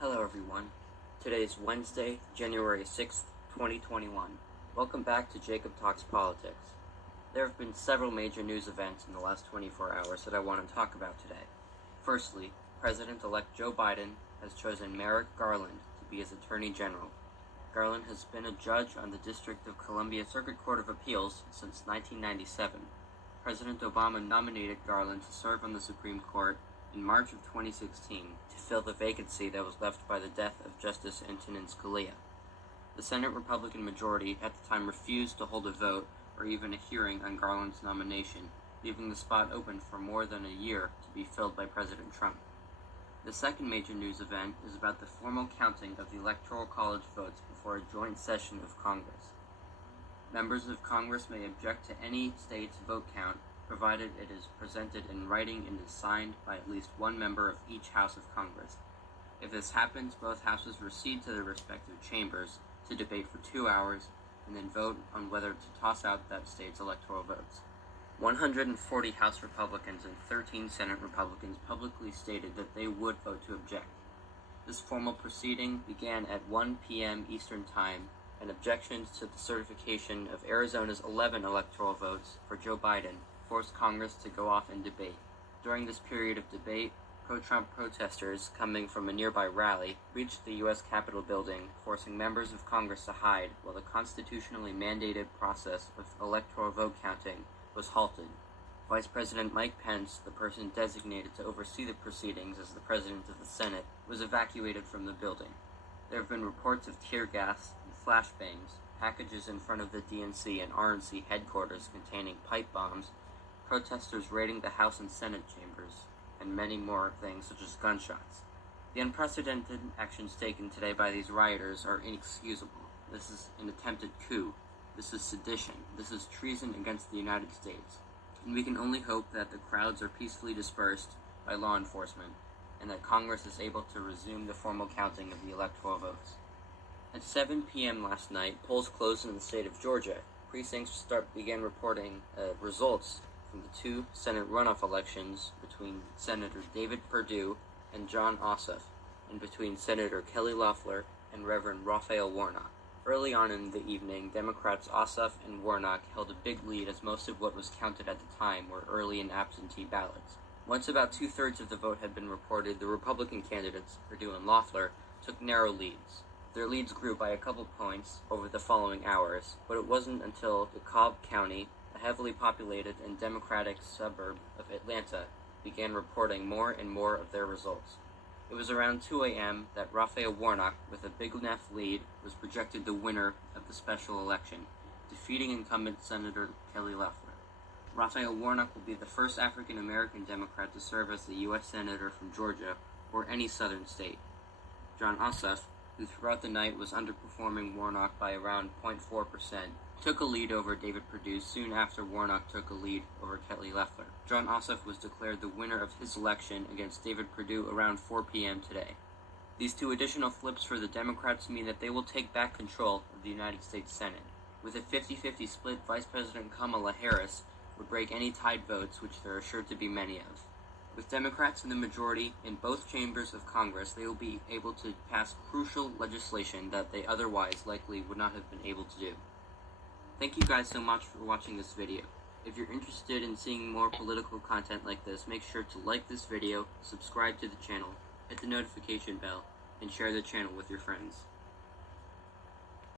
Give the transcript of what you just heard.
Hello everyone. Today is Wednesday, January 6th, 2021. Welcome back to Jacob Talks Politics. There have been several major news events in the last 24 hours that I want to talk about today. Firstly, President-elect Joe Biden has chosen Merrick Garland to be his Attorney General. Garland has been a judge on the District of Columbia Circuit Court of Appeals since 1997. President Obama nominated Garland to serve on the Supreme Court in March of 2016 to fill the vacancy that was left by the death of Justice Antonin Scalia. The Senate Republican majority at the time refused to hold a vote or even a hearing on Garland's nomination, leaving the spot open for more than a year to be filled by President Trump. The second major news event is about the formal counting of the Electoral College votes before a joint session of Congress. Members of Congress may object to any state's vote count, provided it is presented in writing and is signed by at least one member of each House of Congress. If this happens, both houses proceed to their respective chambers to debate for 2 hours and then vote on whether to toss out that state's electoral votes. 140 House Republicans and 13 Senate Republicans publicly stated that they would vote to object. This formal proceeding began at 1 p.m. Eastern Time, and objections to the certification of Arizona's 11 electoral votes for Joe Biden forced Congress to go off and debate. During this period of debate, pro-Trump protesters coming from a nearby rally reached the U.S. Capitol building, forcing members of Congress to hide while the constitutionally mandated process of electoral vote counting was halted. Vice President Mike Pence, the person designated to oversee the proceedings as the President of the Senate, was evacuated from the building. There have been reports of tear gas and flashbangs, packages in front of the DNC and RNC headquarters containing pipe bombs, protesters raiding the House and Senate chambers, and many more things such as gunshots. The unprecedented actions taken today by these rioters are inexcusable. This is an attempted coup. This is sedition. This is treason against the United States. And we can only hope that the crowds are peacefully dispersed by law enforcement, and that Congress is able to resume the formal counting of the electoral votes. At 7 p.m. last night, polls closed in the state of Georgia. Precincts began reporting results from the two Senate runoff elections between Senator David Perdue and John Ossoff, and between Senator Kelly Loeffler and Reverend Raphael Warnock. Early on in the evening, Democrats Ossoff and Warnock held a big lead, as most of what was counted at the time were early and absentee ballots. Once about two-thirds of the vote had been reported, the Republican candidates, Perdue and Loeffler, took narrow leads. Their leads grew by a couple points over the following hours, but it wasn't until DeKalb County, a heavily populated and Democratic suburb of Atlanta, began reporting more and more of their results. It was around 2 a.m. that Raphael Warnock, with a big enough lead, was projected the winner of the special election, defeating incumbent Senator Kelly Loeffler. Raphael Warnock will be the first African-American Democrat to serve as the U.S. Senator from Georgia or any southern state. John Ossoff, who throughout the night was underperforming Warnock by around 0.4%, took a lead over David Perdue soon after Warnock took a lead over Kelly Loeffler. John Ossoff was declared the winner of his election against David Perdue around 4 p.m. today. These two additional flips for the Democrats mean that they will take back control of the United States Senate. With a 50-50 split, Vice President Kamala Harris would break any tied votes, which there are sure to be many of. With Democrats in the majority in both chambers of Congress, they will be able to pass crucial legislation that they otherwise likely would not have been able to do. Thank you guys so much for watching this video. If you're interested in seeing more political content like this, make sure to like this video, subscribe to the channel, hit the notification bell, and share the channel with your friends.